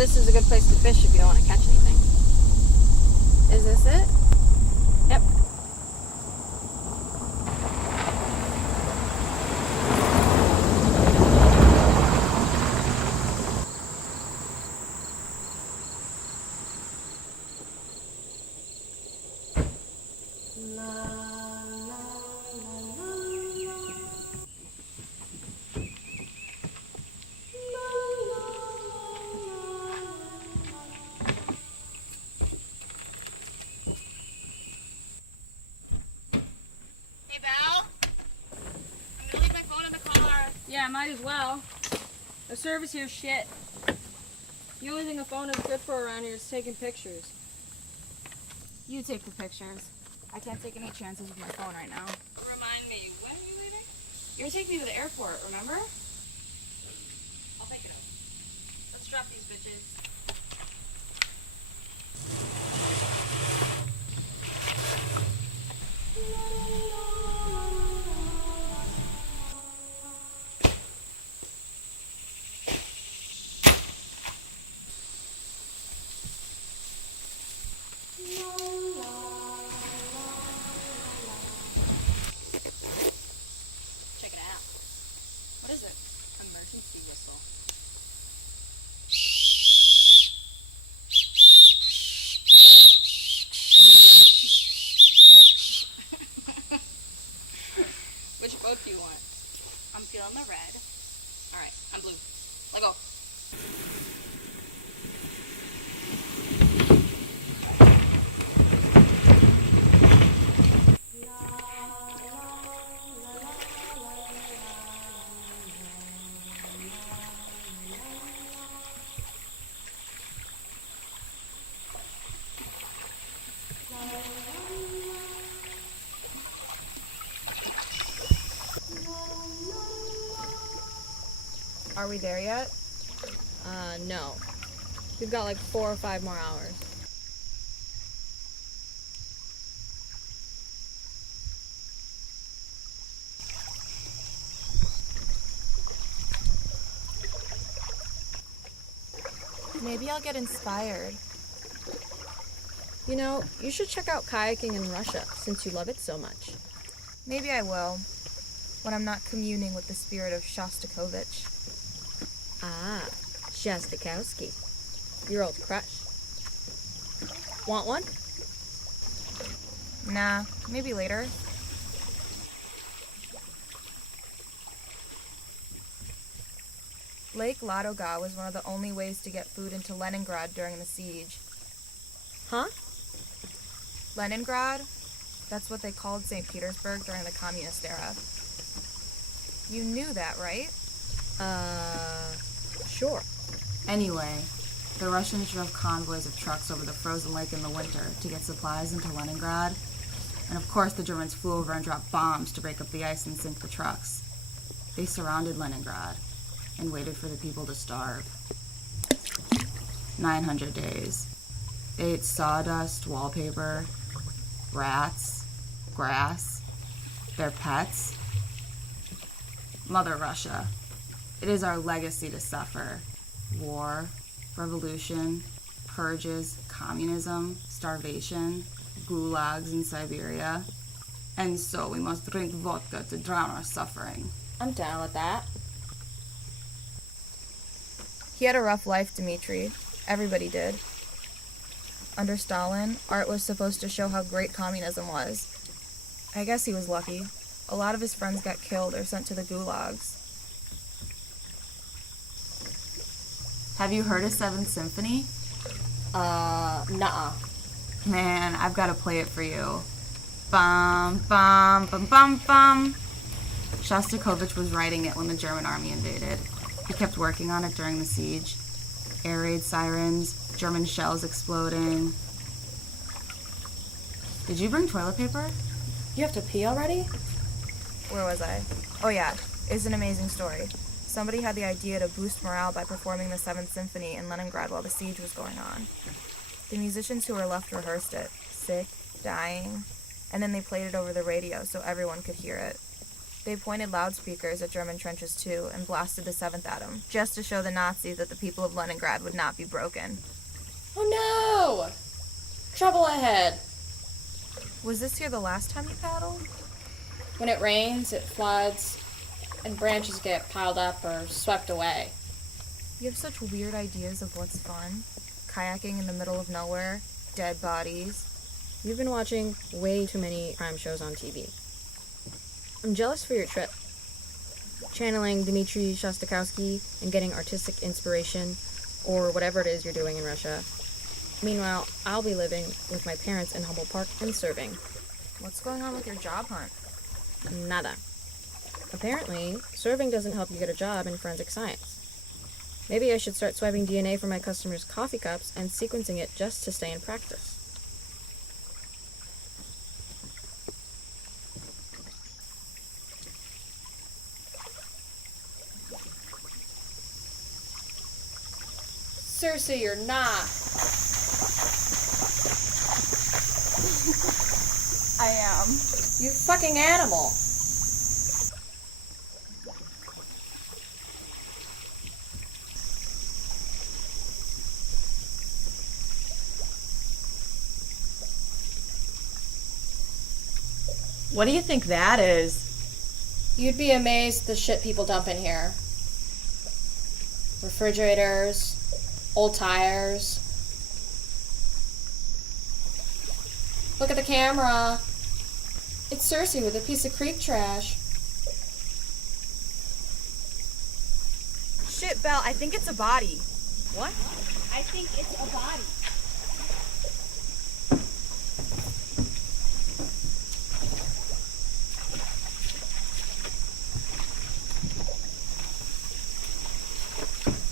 this is a good place to fish if you don't want to catch anything. Is this it? Yep. Hey, Val? I'm gonna leave my phone in the car. Yeah, might as well. The service here's shit. The only thing a phone is good for around here is taking pictures. You take the pictures. I can't take any chances with my phone right now. Remind me, when are you leaving? You're gonna take me to the airport, remember? I'll think it up. Let's drop these bitches. Check it out. What is it? Emergency whistle. Which boat do you want? I'm feeling the red. Alright, I'm blue. Let go. Are we there yet? No. We've got like 4 or 5 more hours. Maybe I'll get inspired. You know, you should check out kayaking in Russia since you love it so much. Maybe I will, when I'm not communing with the spirit of Shostakovich. Ah, Shostakowski. Your old crush. Want one? Nah, maybe later. Lake Ladoga was one of the only ways to get food into Leningrad during the siege. Huh? Leningrad? That's what they called St. Petersburg during the communist era. You knew that, right? Sure. Anyway, the Russians drove convoys of trucks over the frozen lake in the winter to get supplies into Leningrad. And of course the Germans flew over and dropped bombs to break up the ice and sink the trucks. They surrounded Leningrad and waited for the people to starve. 900 days. They ate sawdust, wallpaper, rats, grass, their pets. Mother Russia, it is our legacy to suffer. War, revolution, purges, communism, starvation, gulags in Siberia. And so we must drink vodka to drown our suffering. I'm down with that. He had a rough life, Dmitri. Everybody did. Under Stalin, art was supposed to show how great communism was. I guess he was lucky. A lot of his friends got killed or sent to the gulags. Have you heard of Seventh Symphony? Nuh-uh. Man, I've got to play it for you. Bum, bum, bum, bum, bum. Shostakovich was writing it when the German army invaded. He kept working on it during the siege. Air raid sirens, German shells exploding. Did you bring toilet paper? You have to pee already? Where was I? Oh yeah, it's an amazing story. Somebody had the idea to boost morale by performing the Seventh Symphony in Leningrad while the siege was going on. The musicians who were left rehearsed it, sick, dying, and then they played it over the radio so everyone could hear it. They pointed loudspeakers at German trenches too and blasted the 7th at them, just to show the Nazis that the people of Leningrad would not be broken. Oh no! Trouble ahead. Was this here the last time you paddled? When it rains, it floods, and branches get piled up or swept away. You have such weird ideas of what's fun. Kayaking in the middle of nowhere, dead bodies. You've been watching way too many crime shows on TV. I'm jealous for your trip. Channeling Dmitri Shostakovsky and getting artistic inspiration, or whatever it is you're doing in Russia. Meanwhile, I'll be living with my parents in Humboldt Park and serving. What's going on with your job hunt? Nada. Apparently, serving doesn't help you get a job in forensic science. Maybe I should start swiping DNA from my customers' coffee cups and sequencing it just to stay in practice. Cersei, you're not. I am. You fucking animal. What do you think that is? You'd be amazed the shit people dump in here. Refrigerators, old tires. Look at the camera. It's Cersei with a piece of creek trash. Shit, Belle, I think it's a body. What? I think it's a body.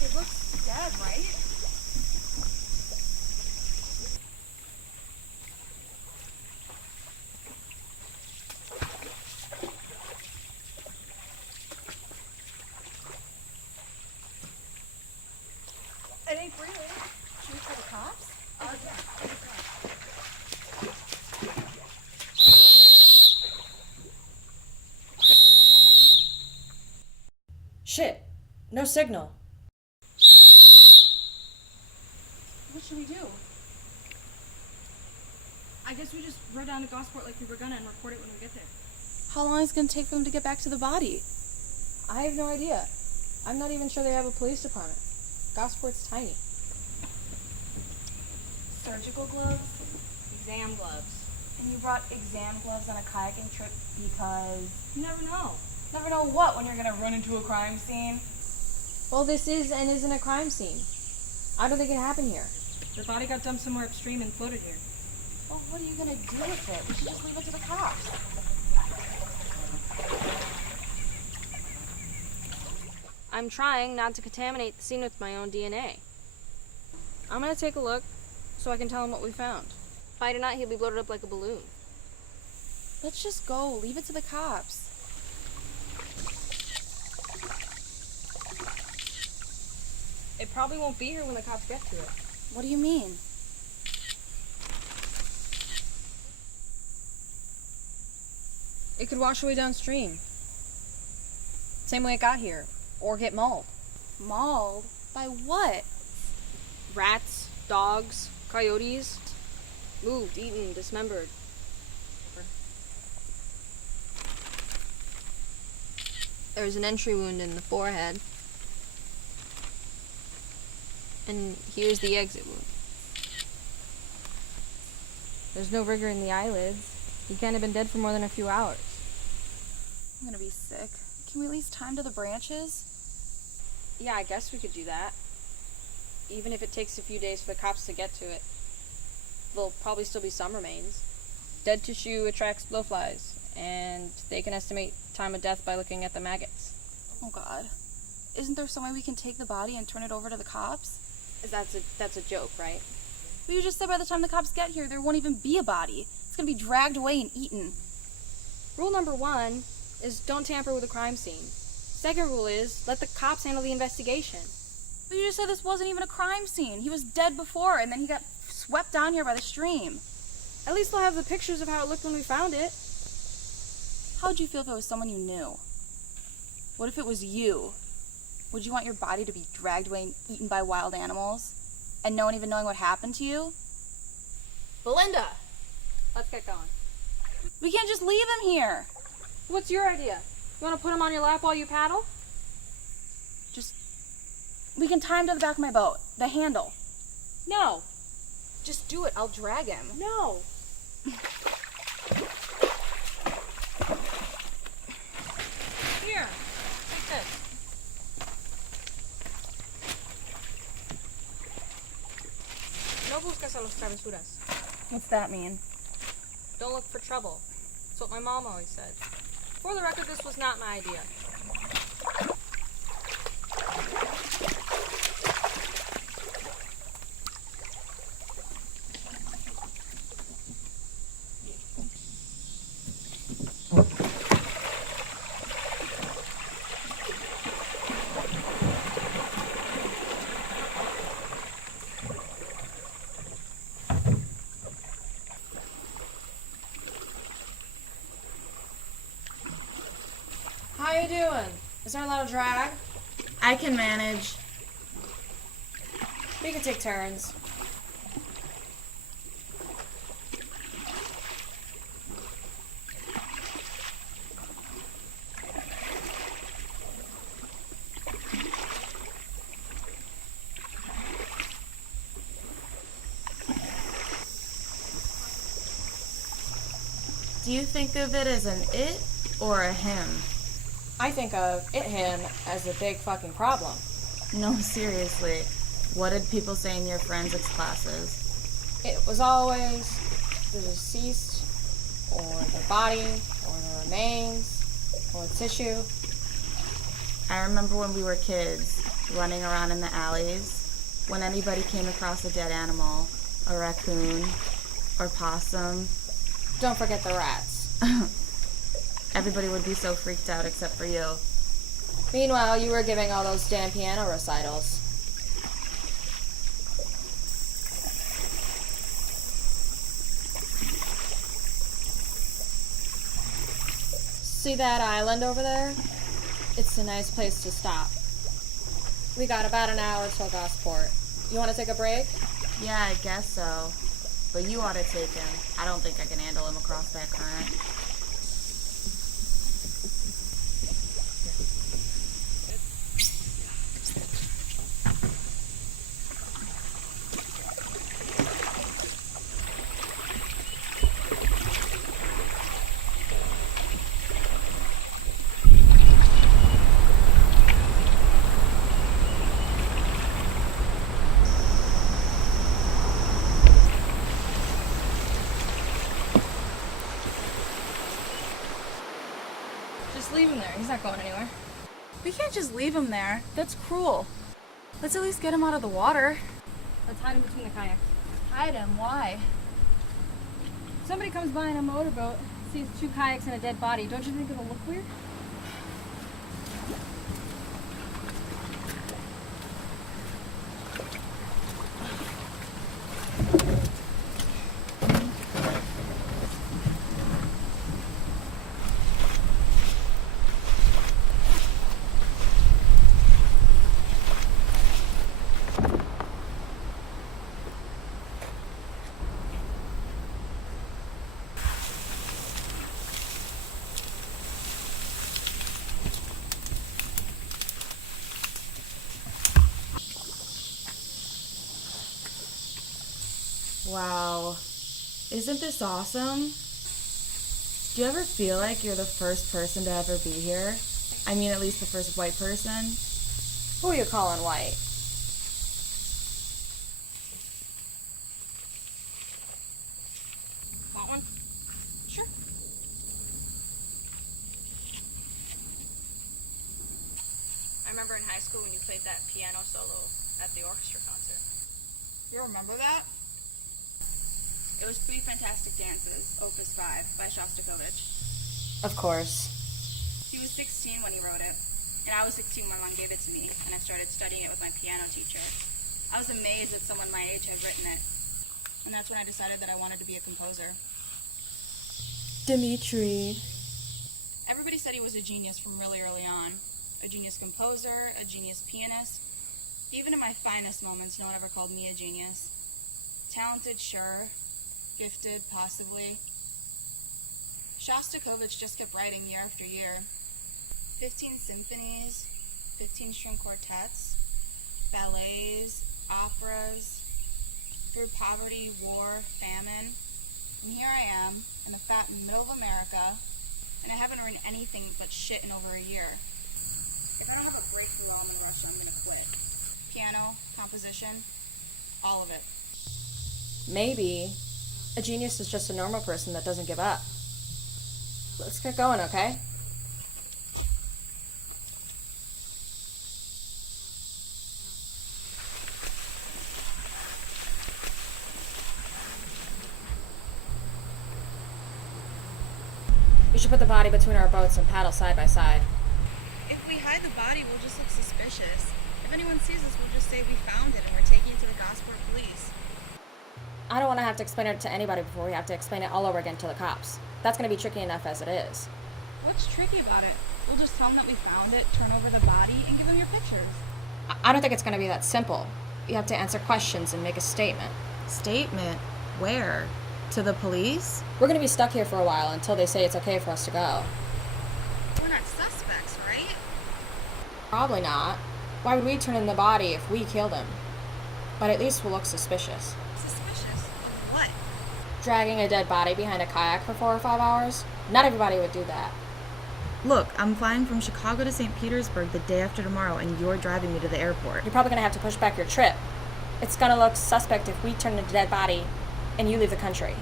It looks dead, right? It ain't breathing. Should we call the cops? Shit. No signal. What should we do? I guess we just row down to Gosport like we were gonna and report it when we get there. How long is it going to take for them to get back to the body? I have no idea. I'm not even sure they have a police department. Gosport's tiny. Surgical gloves? Exam gloves. And you brought exam gloves on a kayaking trip because... You never know. Never know what when you're going to run into a crime scene. Well, this is and isn't a crime scene. I don't think it happened here. The body got dumped somewhere upstream and floated here. Well, what are you going to do with it? We should just leave it to the cops. I'm trying not to contaminate the scene with my own DNA. I'm gonna take a look so I can tell him what we found. If I do not, he'll be bloated up like a balloon. Let's just go. Leave it to the cops. It probably won't be here when the cops get to it. What do you mean? It could wash away downstream. Same way it got here. Or get mauled. Mauled? By what? Rats, dogs, coyotes. Moved, eaten, dismembered. There's an entry wound in the forehead. And here's the exit wound. There's no rigor in the eyelids. He can't have been dead for more than a few hours. I'm gonna be sick. Can we at least time to the branches? Yeah, I guess we could do that. Even if it takes a few days for the cops to get to it. There'll probably still be some remains. Dead tissue attracts blowflies, and they can estimate time of death by looking at the maggots. Oh God. Isn't there some way we can take the body and turn it over to the cops? That's a joke, right? But you just said by the time the cops get here, there won't even be a body. It's gonna be dragged away and eaten. Rule number 1 is don't tamper with a crime scene. Second rule is let the cops handle the investigation. But you just said this wasn't even a crime scene. He was dead before, and then he got swept down here by the stream. At least they'll have the pictures of how it looked when we found it. How would you feel if it was someone you knew? What if it was you? Would you want your body to be dragged away and eaten by wild animals? And no one even knowing what happened to you? Belinda! Let's get going. We can't just leave him here. What's your idea? You want to put him on your lap while you paddle? We can tie him to the back of my boat. The handle. No. Just do it. I'll drag him. No. Here. Take this. No buscas a los travesuras. What's that mean? Don't look for trouble. That's what my mom always said. For the record, this was not my idea. How you doing? Is there a lot of drag? I can manage. We can take turns. Do you think of it as an it or a him? I think of him as a big fucking problem. No, seriously. What did people say in your forensics classes? It was always the deceased, or the body, or the remains, or the tissue. I remember when we were kids, running around in the alleys, when anybody came across a dead animal, a raccoon, or possum, Don't forget the rats. everybody would be so freaked out except for you. Meanwhile, you were giving all those damn piano recitals. See that island over there? It's a nice place to stop. We got about an hour till Gosport. You want to take a break? Yeah, I guess so. But you ought to take him. I don't think I can handle him across that current. Just leave him there. He's not going anywhere. We can't just leave him there. That's cruel. Let's at least get him out of the water. Let's hide him between the kayaks. Hide him? Why? Somebody comes by in a motorboat, sees 2 kayaks and a dead body. Don't you think it'll look weird? Wow. Isn't this awesome? Do you ever feel like you're the first person to ever be here? I mean, at least the first white person? Who are you calling white? Want one? Sure. I remember in high school when you played that piano solo at the orchestra concert. You remember that? It was 3 Fantastic Dances, Opus 5, by Shostakovich. Of course. He was 16 when he wrote it, and I was 16 when Mom gave it to me, and I started studying it with my piano teacher. I was amazed that someone my age had written it, and that's when I decided that I wanted to be a composer. Dimitri. Everybody said he was a genius from really early on. A genius composer, a genius pianist. Even in my finest moments, no one ever called me a genius. Talented, sure. Gifted, possibly. Shostakovich just kept writing year after year. 15 symphonies, 15-string quartets, ballets, operas. Through poverty, war, famine. And here I am, in the fat middle of America, and I haven't written anything but shit in over a year. If I don't have a breakthrough while I'm in Russia, I'm gonna quit. Piano, composition, all of it. Maybe a genius is just a normal person that doesn't give up. Let's get going, okay? We should put the body between our boats and paddle side by side. If we hide the body, we'll just look suspicious. If anyone sees us, we'll just say we found it and we're taking it to the Gosport police. I don't want to have to explain it to anybody before we have to explain it all over again to the cops. That's going to be tricky enough as it is. What's tricky about it? We'll just tell them that we found it, turn over the body, and give them your pictures. I don't think it's going to be that simple. You have to answer questions and make a statement. Statement? Where? To the police? We're going to be stuck here for a while until they say it's okay for us to go. We're not suspects, right? Probably not. Why would we turn in the body if we killed him? But at least we'll look suspicious. Suspicious? Of what? Dragging a dead body behind a kayak for 4 or 5 hours? Not everybody would do that. Look, I'm flying from Chicago to St. Petersburg the day after tomorrow, and you're driving me to the airport. You're probably going to have to push back your trip. It's going to look suspect if we turn in a dead body and you leave the country.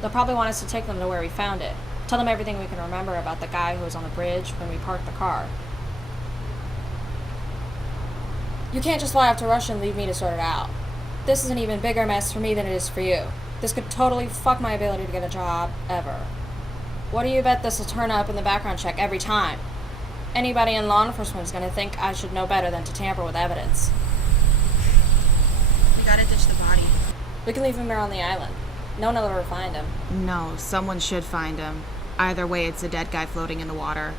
They'll probably want us to take them to where we found it. Tell them everything we can remember about the guy who was on the bridge when we parked the car. You can't just fly off to Russia and leave me to sort it out. This is an even bigger mess for me than it is for you. This could totally fuck my ability to get a job, ever. What do you bet this will turn up in the background check every time? Anybody in law enforcement is going to think I should know better than to tamper with evidence. We gotta ditch the body. We can leave him here on the island. No one will ever find him. No, someone should find him. Either way, it's a dead guy floating in the water.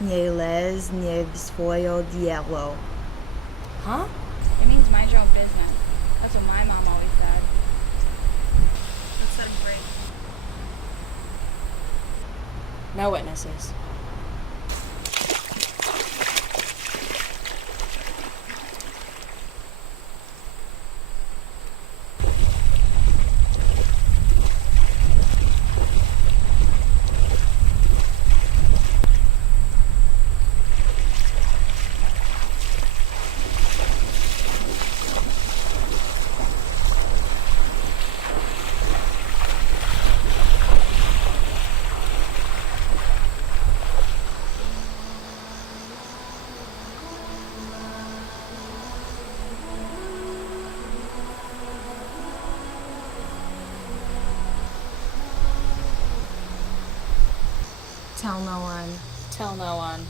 Nie lez, nie w swoje diablo. Huh? It means mind your own business. That's what my mom always said. Let's set him free. No witnesses. Tell no one. Tell no one.